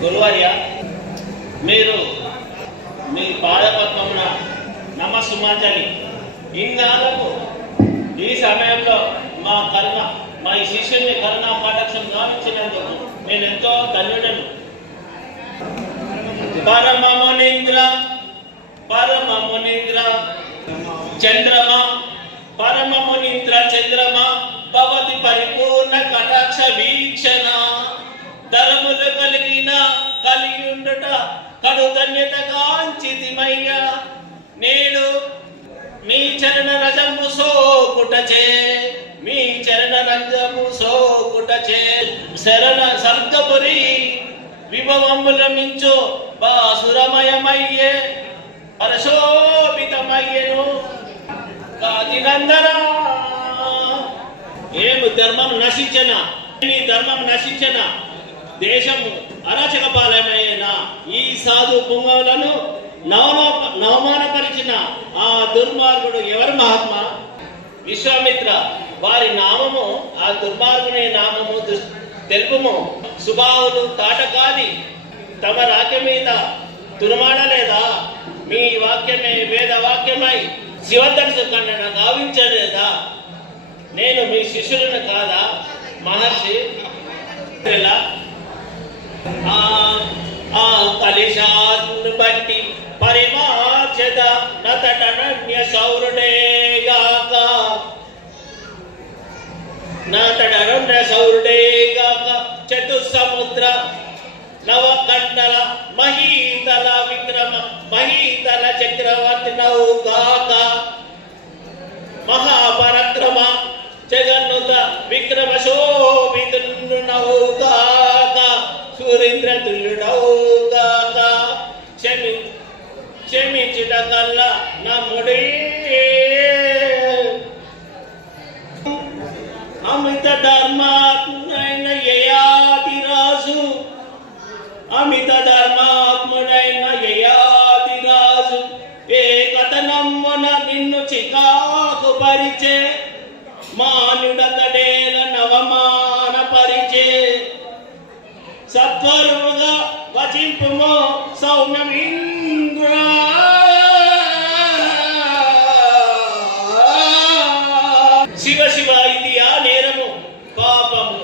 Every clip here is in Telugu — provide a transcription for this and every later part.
గురువర్య, మీరు మీ పాదపద్మమున నమస్సుమాంజలి. ఇన్నాళ్లకు ఈ సమయంలో మా ఈ శిష్యుని కరుణా కటాక్షం గావించినందుకు నేను ఎంతో ధన్యుడను. పరమమునీంద్ర చంద్రమా, పరమమునీంద్ర చంద్రమా, భవతి పరిపూర్ణ కటాక్ష వీక్షణ, ధరములు కలిగి ఉండుట కడు ధన్యత కాంచితిమయ్యా. నేడు మీ చరణ రజము సోకుటచే శరణ సర్గపురి విభవముల మించు బాసురమయమయ్యే పరశోభితమయ్యను కాదినందన. ఏము ధర్మం నశించన, నీ ధర్మం నశించన, దేశము అరాచక పాలమైన ఈ సాధు పుంగవులను నవమానపరిచిన ఆ దుర్మార్గుడు ఎవరు మహాత్మా? విశ్వామిత్ర. వారి నామము, ఆ దుర్మార్గుని నామము తెలుపుము. సుబాహులు తాటకాది తమ రాజ్యం మీద దుర్మాడలేదా? మీ వాక్యమే వేద వాక్యమై శివధనుసు ఖండన గావించలేదా? నేను మీ శిష్యులను కాదా మహర్షి? ఆ కలిశాన్ని బట్టి పరిమార్చద నతడనన్య శౌరుడేగాక, చతుసముద్ర నవకండల మహీతల విక్రమ మహీతల చక్రవర్తి నౌగాక, మహాపరక్రమ జగన్నుత విక్రమ శోభితుడు నౌగాక, సూరేంద్ర తుల్యుడౌగాక. క్షమించుట కల్లా నమ్ముడే అమిత ధర్మాత్ముడైన యయాతిరాజు, అమిత ధర్మాత్ముడైన యయాతిరాజు ఏ కథనమ్మున నిన్ను చికాకు పరిచే, మానుడతడేల నవమాన పరిచే. సత్వరుగా వచింపుమో సౌమ్యమింద్ర, శివ శివ ఇది ఆ నేరము పాపము.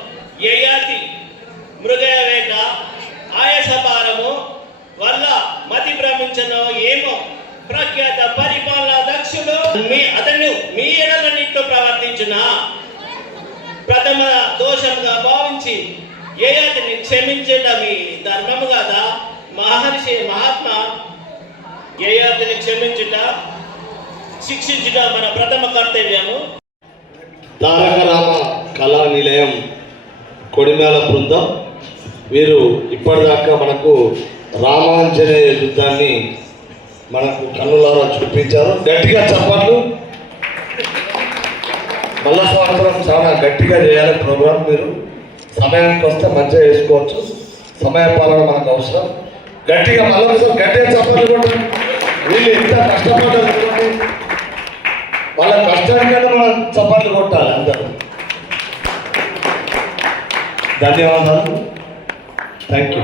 యయాతి మృగయవేక ఆయాసపారము వల్ల మతి భ్రమించనో ఏమో ప్రఖ్యాత పరిపాలన దక్షుడు అతను మీ ఎడలన్నింటితో ప్రవర్తించిన ప్రథమ దోషంగా భావించి యయాతిని క్షమించడం మీ ధర్మము కదా మహర్షి మహాత్మా? యయాతిని క్షమించుట శిక్షించుట మన ప్రథమ కర్తవ్యము. తారక రామ కళా నిలయం కొడిమేళ బృందం వీరు ఇప్పటిదాకా మనకు రామాంజనేయ యుద్ధాన్ని మనకు కన్నులారా చూపించారు. గట్టిగా చప్పట్లు. మళ్ళా సంవత్సరం చాలా గట్టిగా చేయాలి ప్రోగ్రాం. మీరు సమయానికి వస్తే మంచిగా చేసుకోవచ్చు. సమయ పాలన మనకు అవసరం. గట్టిగా మళ్ళీ గట్టిగా చప్పట్లు కొట్టండి. వీళ్ళు ఎంత కష్టపడ్డారు, వాళ్ళ కష్టానికైనా మనం చప్పట్లు కొట్టాలి అందరూ. ధన్యవాదాలు. Thank you.